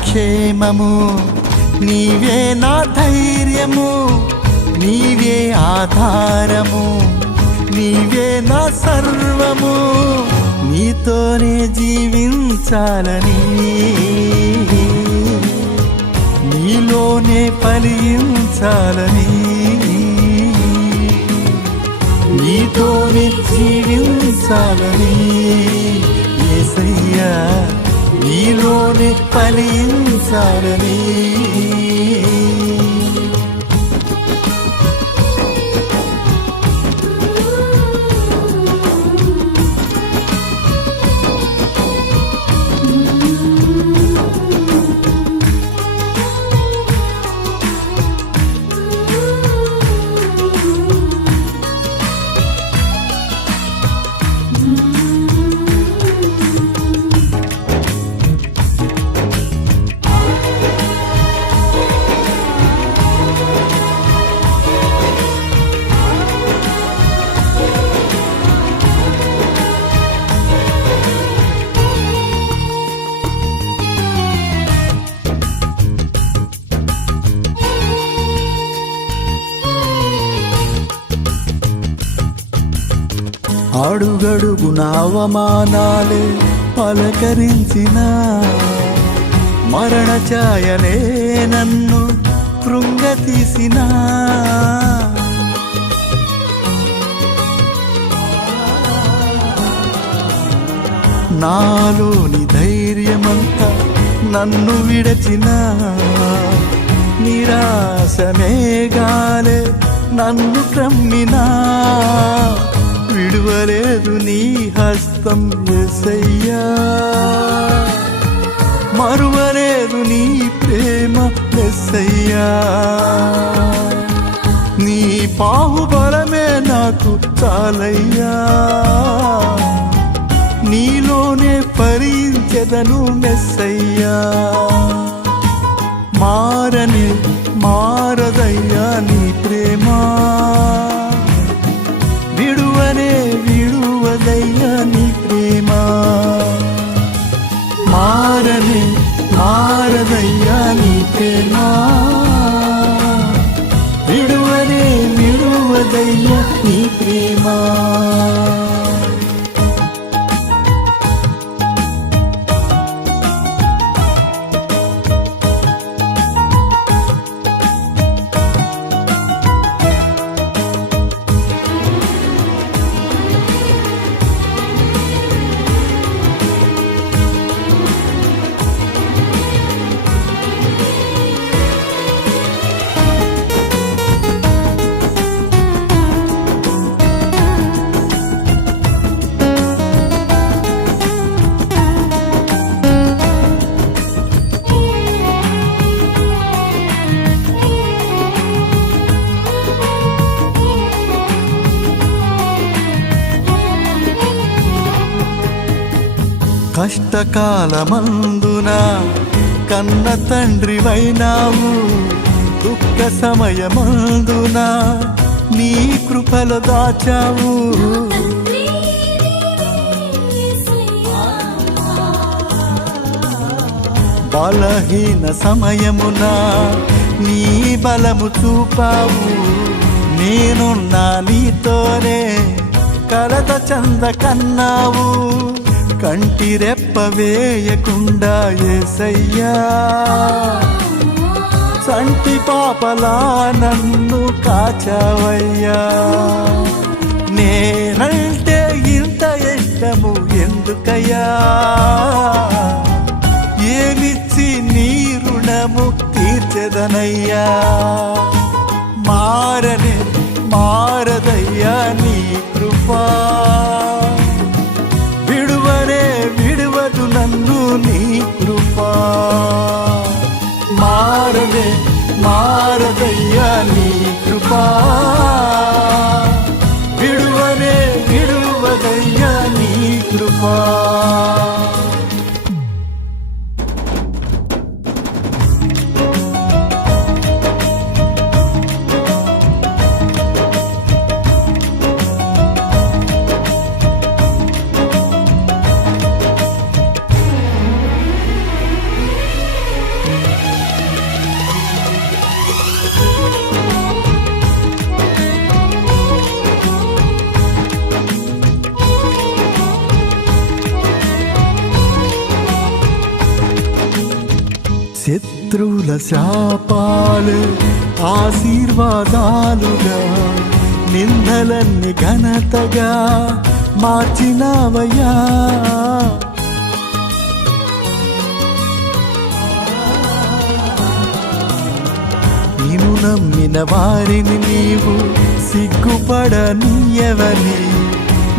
క్షేమము, నీవే నా ధైర్యము, నీవే ఆధారము, నీవే నా సర్వము, నీతోనే జీవించాలని, నీలోనే ఫలించాలని, నీతోనే జీవించాలని, యేసయ్యా నీలోనే ఫలించాలని. అడుగడుగున అవమానాలే పలకరించిన, మరణ ఛాయలే నన్ను కృంగతీసిన, నాలోని ధైర్యమంతా నన్ను విడచిన, నిరాశ మేఘాలే నన్ను క్రమ్మినా, విడువలేదు నీ హస్తం యేసయ్యా, మరువలేదు నీ ప్రేమ యేసయ్యా, నీ బాహుబలమే నాకు చాలయ్యా, నీలోనే ఫలించెదను యేసయ్యా, మారనే మారదయ్యా నీ ప్రేమ, విడువనే విడువదయ్యా నీ ప్రేమ, మారనే మారదయ్యా నీ ప్రేమ, విడువనే విడువదయ్యా నీ ప్రేమ. కష్టకాలమందున కన్న తండ్రివైనావు, దుఃఖ సమయమందున నీ కృపలో దాచావు, బలహీన సమయమున నీ బలము చూపావు, నేనున్నా నీతోనే కలత చంద కన్నావు, కంటి రెప్ప వేయకుండా యేసయ్యా, సంటి పాపలా నన్ను కాచావయ్యా, నేనంటే ఇంత ఇష్టము ఎందుకయ్యా, ఏమిచ్చి నీ రుణము తీర్చెదనయ్యా, మారనే మారదయ్యా నీ కృపా, విడువదు నన్ను నీ కృపా, మారదే మారదయ్యా నీ కృపా, విడువనే విడువదయ్యా నీ కృపా. శత్రువుల శాపాలు ఆశీర్వాదాలుగా, నిందలన్నీ ఘనతగా మార్చినావయ్యా. నిన్ను నమ్మిన వారిని నీవు సిగ్గుపడనీయవని,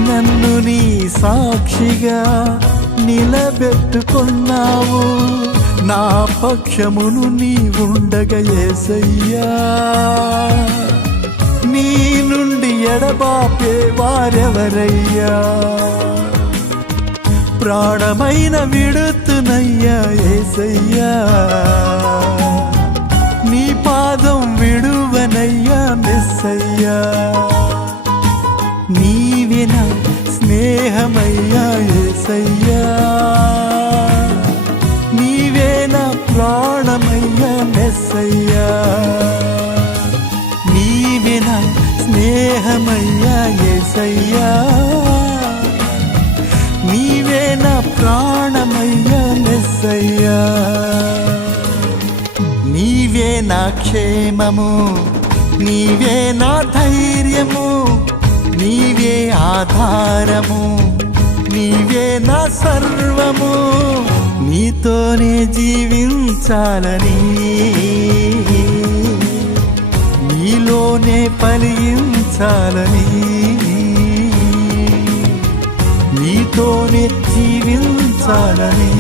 నన్ను నీ సాక్షిగా నిలబెట్టుకున్నావు. నా పక్షమును నీవుండగా యేసయ్యా, నీ నుండి ఎడబాపే వారెవరయ్యా. ప్రాణమైన విడుతునయ్యా యేసయ్యా, నీ పాదం విడువనయ్యా మెస్సయ్యా. నీవే నా స్నేహమయ్యా యేసయ్యా, నీవే నా ప్రాణమయ్యా మెస్సయ్యా. నీవే నా స్నేహమయ్యా యేసయ్యా, నీవే నా ప్రాణమయ్యా మెస్సయ్యా. నీవే నా క్షేమము, నీవే నా ధైర్యము, నీవే ఆధారము, నీవే నా సర్వము. నీతోనే జీవించాలని, నీలోనే ఫలించాలని, నీతోనే జీవించాలని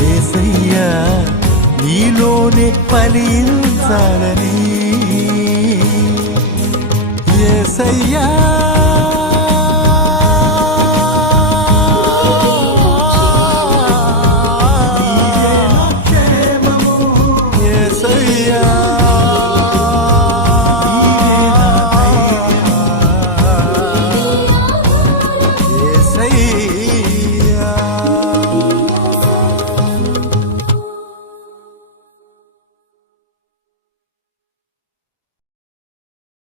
యేసయ్యా, నీలోనే ఫలించాలని యేసయ్యా.